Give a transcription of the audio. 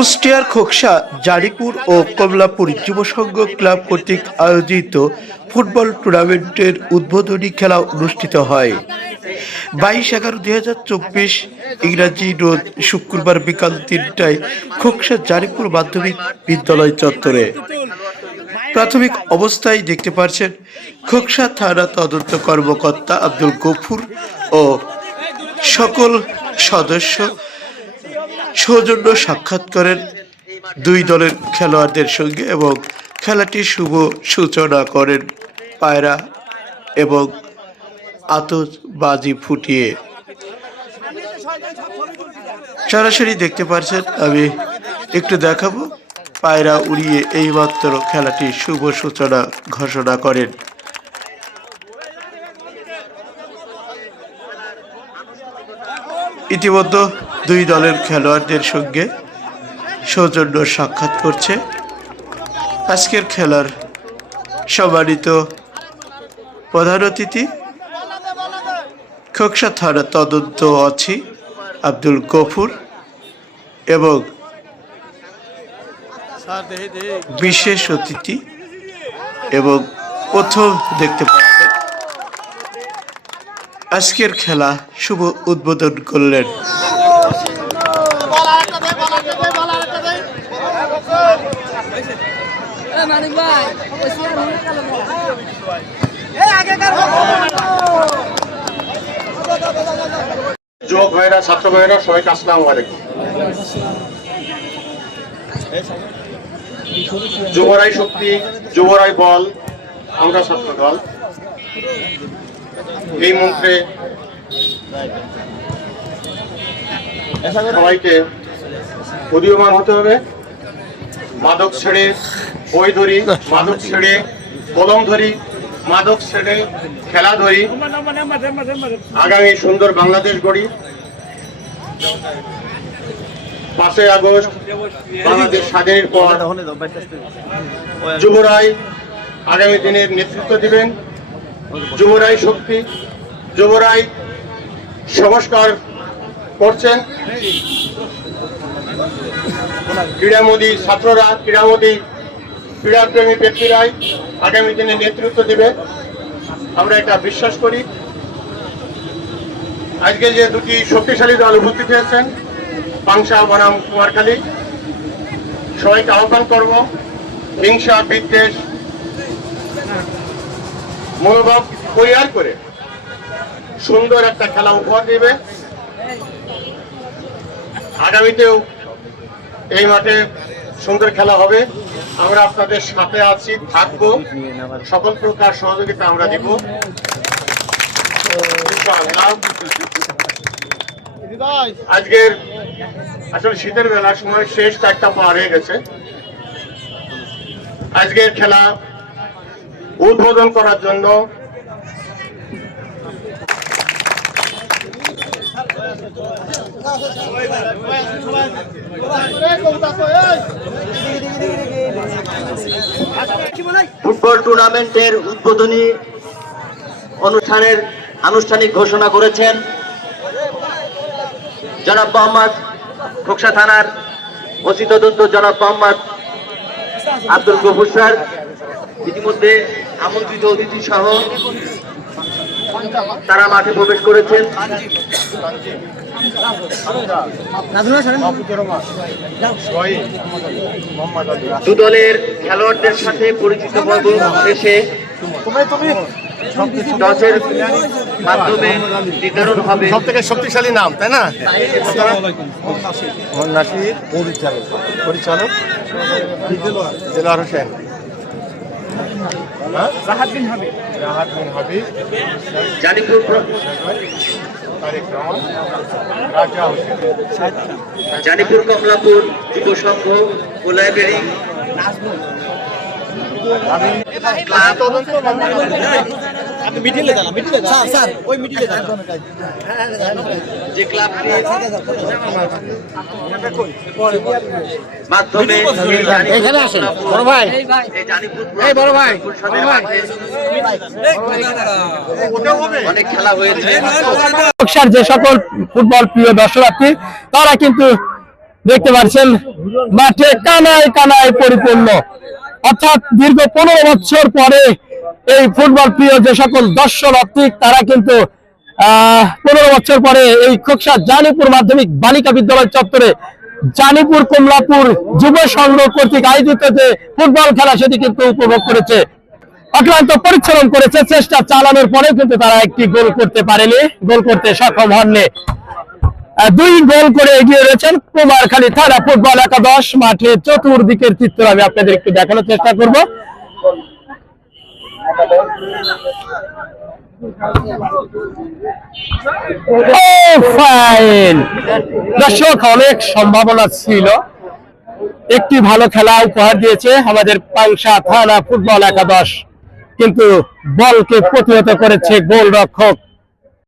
কুষ্টিয়ার খোকসা জারিপুর ও কমলাপুর যুব সংঘ ক্লাব কর্তৃক আয়োজিত ফুটবল টুর্নামেন্টের উদ্বোধনী খেলা অনুষ্ঠিত হয় 22/11/2024 ইংরাজি রোজ শুক্রবার বিকাল 3টায় খোকসা জারিপুর মাধ্যমিক বিদ্যালয় চত্বরে। প্রাথমিক অবস্থায় দেখতে পাচ্ছেন খোকসা থানা তদন্ত কর্মকর্তা আব্দুল গফুর ও সকল সদস্য সৌজন্য সাক্ষাৎ করেন দুই দলের খেলোয়াড়দের সঙ্গে এবং খেলাটির শুভ সূচনা করেন পায়রা এবং আতশবাজি ফুটিয়ে। সরাসরি দেখতে পাচ্ছেন, আমি একটু দেখাবো। পায়রা উড়িয়ে এইমাত্র খেলাটির শুভ সূচনা ঘোষণা করেন। ইতিমধ্যে দুই দলের খেলোয়াড়দের সঙ্গে সৌজন্য সাক্ষাৎ করছে। আজকের খেলার সম্মানিত প্রধান অতিথি খোকসা থানা তদন্ত আছি আব্দুল গফুর এবং বিশেষ অতিথি এবং প্রথম দেখতে পাচ্ছেন আজকের খেলা শুভ উদ্বোধন করলেন যুবক ভাইরা, ছাত্র ভাইরা, সবাইকে আসসালামু আলাইকুম। যুবরাই শক্তি, যুবরাই বল, আমরা ছাত্র দল, এই মন্ত্রে সবাইকে উদীয়মান হতে হবে। মাদক ছেড়ে বই ধরি, মাদক ছেড়ে কলম ধরি, মাদক ছেড়ে খেলা ধরি, আগামী সুন্দর বাংলাদেশ গড়ি। 5ই আগস্ট বাংলাদেশ স্বাধীনের পর যুবরাই আগামী দিনের নেতৃত্ব দিবেন। যুবরাই শক্তি, যুবরাই সংস্কার করছেন। ক্রীড়ামোদী ছাত্ররা, ক্রীড়ামোদী ক্রীড়াপ্রেমী ব্যক্তিরাই আগামী দিনে নেতৃত্ব দেবে, আমরা এটা বিশ্বাস করি। আজকে যে দুটি শক্তিশালী দল উপস্থিত হয়েছেন, পাংশা বনাম কুমারখালী, সবাইকে আহ্বান করব হিংসা বিদ্বেষ মনোভাব পরিহার করে সুন্দর একটা খেলা উপহার দেবে। আগামীতেও এই মাঠে সুন্দর খেলা হবে, আমরা আপনাদের সাথে আছি, থাকবো, সকল প্রকার সহযোগিতা আমরা দিব। আজকের আসলে শীতের বেলা সময় শেষ, 4টা পার হয়ে গেছে। আজকের খেলা উদ্বোধন করার জন্য ফুটবল টুর্নামেন্টের উদ্বোধনী অনুষ্ঠানের আনুষ্ঠানিক ঘোষণা করেছেন জনাব মোহাম্মদ খোকসা থানার ওসি তদন্ত জনাব মোহাম্মদ আব্দুল গফুর স্যার। ইতিমধ্যে আমন্ত্রিত অতিথি সহ তারা মাঠে প্রবেশ করেছেন। দু দলের খেলোয়াড়দের সাথে পরিচিত পর্ব শেষে টসের মাধ্যমে নির্ধারণ হবে সবথেকে শক্তিশালী নাম, তাই না? নাসির পরিচালক দেলোয়ার হোসেন, রাহাত বিন হাবিব, জানিপুর তারেক রহমান, রাজা হোসেন, জানিপুর কমলাপুর যুব সংঘ ও লাইব্রেরি যে ক্লাবটি মাধ্যমে এখানে আসেন বড় ভাই, এই বড় ভাই, অনেক খেলা হয়েছে। যে সকল ফুটবল প্রিয় দর্শনার্থী তারা কিন্তু দেখতে পাচ্ছেন মাঠে কানায় কানায় পরিপূর্ণ, অর্থাৎ দীর্ঘ 15 বছর পরে এই ফুটবল প্রিয় যে সকল দর্শনার্থী তারা কিন্তু 15 বছর পরে এই খোকসা জানিপুর মাধ্যমিক বালিকা বিদ্যালয় চত্বরে জানিপুর কমলাপুর যুব সংঘ কর্তৃক আয়োজিত যে ফুটবল খেলা সেটি কিন্তু উপভোগ করেছে। অক্লান্ত পরিশ্রম করেছে, চেষ্টা চালানোর পরে কিন্তু তারা একটি গোল করতে পারেনি, গোল করতে সক্ষম হননি। 2 গোল করে এগিয়ে রয়েছেন কুমারখালী থানা ফুটবল একাদশ। মাঠে চতুর্দিকের চিত্র আমি আপনাদের একটু দেখানোর চেষ্টা করব। দর্শক, অনেক সম্ভাবনা ছিল, একটি ভালো খেলা উপহার দিয়েছে আমাদের পাংশা থানা ফুটবল একাদশ, কিন্তু বলকে প্রতিহত করেছে গোলরক্ষক